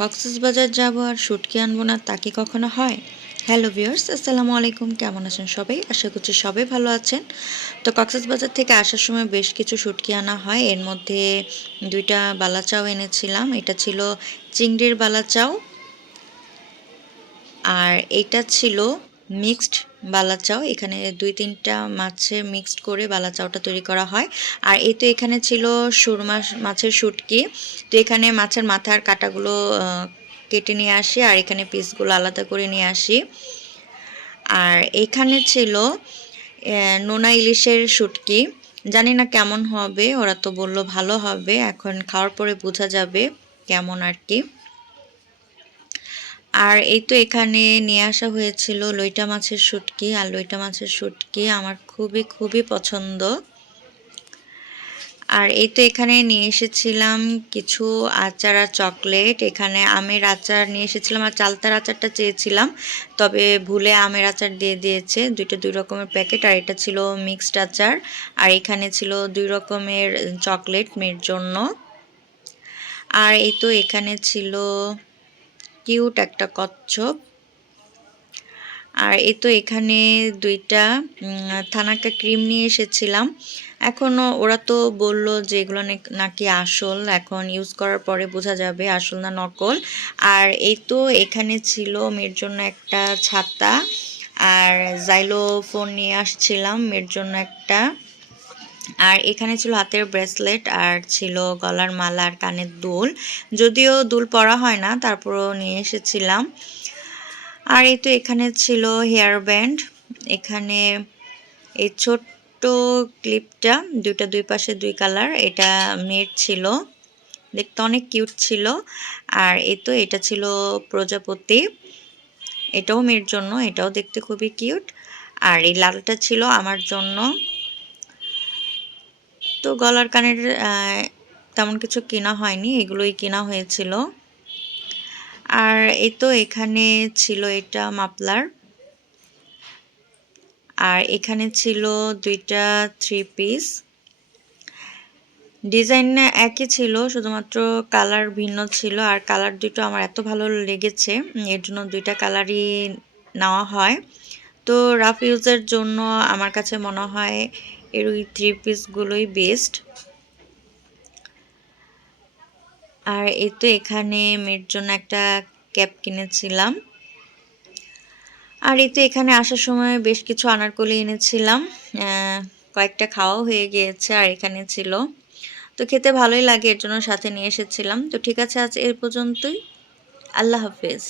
কক্সবাজার যাব আর শুটকি আনবো না, তা কি কখনো হয়? হ্যালো ভিউয়ার্স, আসসালামু আলাইকুম। কেমন আছেন সবাই? আশা করছি সবাই ভালো আছেন। তো কক্সবাজার থেকে আসার সময় বেশ কিছু শুটকি আনা হয়। এর মধ্যে 2টা বালাচাও এনেছিলাম। এটা ছিল চিংড়ির বালাচাও, আর এটা ছিল মিক্সড বালাচাও। এখানে 2-3টা মাছের মিক্সড করে বালাচাওটা তৈরি করা হয়। আর এই তো এখানে ছিল সুরমা মাছের শুটকি। তো এখানে মাছের মাথার কাঁটাগুলো কেটে নিয়ে আসি, আর এখানে পিসগুলো আলাদা করে নিয়ে আসি। আর এখানে ছিল নোনা ইলিশের শুটকি। জানি না কেমন হবে, ওরা তো বললো ভালো হবে, এখন খাওয়ার পরে বোঝা যাবে কেমন আর কি। আর এই তো এখানে নিয়ে আসা হয়েছিল লইটা মাছের শুটকি, আর লইটা মাছের শুটকি আমার খুবই খুবই পছন্দ। আর এই তো এখানে নিয়ে এসেছিলাম কিছু আচার আর চকলেট। এখানে আমের আচার নিয়ে এসেছিলাম, আর চালতার আচারটা চেয়েছিলাম, তবে ভুলে আমের আচার দিয়ে দিয়েছে। 2 রকমের প্যাকেট, আর এটা ছিল মিক্সড আচার। আর এখানে ছিল 2 রকমের চকলেট মেয়ের জন্য। আর এই তো এখানে ছিল কিউট একটা কচ্ছপ। আর এই তো এখানে 2টা থানাকা ক্রিম নিয়ে এসেছিলাম। এখনও ওরা তো বললো যে এগুলো নাকি আসল, এখন ইউজ করার পরে বোঝা যাবে আসল না নকল। আর এই তো এখানে ছিল মেয়ের জন্য একটা ছাতা, আর জাইলো ফোন নিয়ে আসছিলাম মেয়ের জন্য একটা। আর এখানে ছিল হাতের ব্রেসলেট, আর ছিল গলার মালা আর কানের দুল। যদিও দুল পরা হয় না, তারপরও নিয়ে এসেছিলাম। আর এই তো এখানে ছিল হেয়ার ব্যান্ড। এখানে এই ছোট্ট ক্লিপটা, 2 পাশে 2 কালার, এটা মেয়ের ছিল, দেখতে অনেক কিউট ছিল। আর এই তো এটা ছিল প্রজাপতি, এটাও মেয়ের জন্য, এটাও দেখতে খুবই কিউট। আর এই লালটা ছিল আমার জন্য। তো গলার কানের তেমন কিছু কেনা হয়নি, এগুলোই কেনা হয়েছিল। আর এই তো এখানে ছিল এটা মাফলার। আর এখানে ছিল 2টা 3 পিস। ডিজাইন একই ছিল, শুধুমাত্র কালার ভিন্ন ছিল। আর কালার দুটো আমার এত ভালো লেগেছে, এর জন্য 2টা কালারই নেওয়া হয়। তো রাফ ইউজের জন্য আমার কাছে মনে হয় এর ওই 3 পিসগুলোই বেস্ট। আর এই তো এখানে মেয়ের জন্য একটা ক্যাপ কিনেছিলাম। আর এই তো এখানে আসার সময় বেশ কিছু আনারকলি এনেছিলাম, কয়েকটা খাওয়াও হয়ে গিয়েছে। আর এখানে ছিল, তো খেতে ভালোই লাগে, এর জন্য সাথে নিয়ে এসেছিলাম। তো ঠিক আছে, আজ এর পর্যন্তই। আল্লাহ হাফেজ।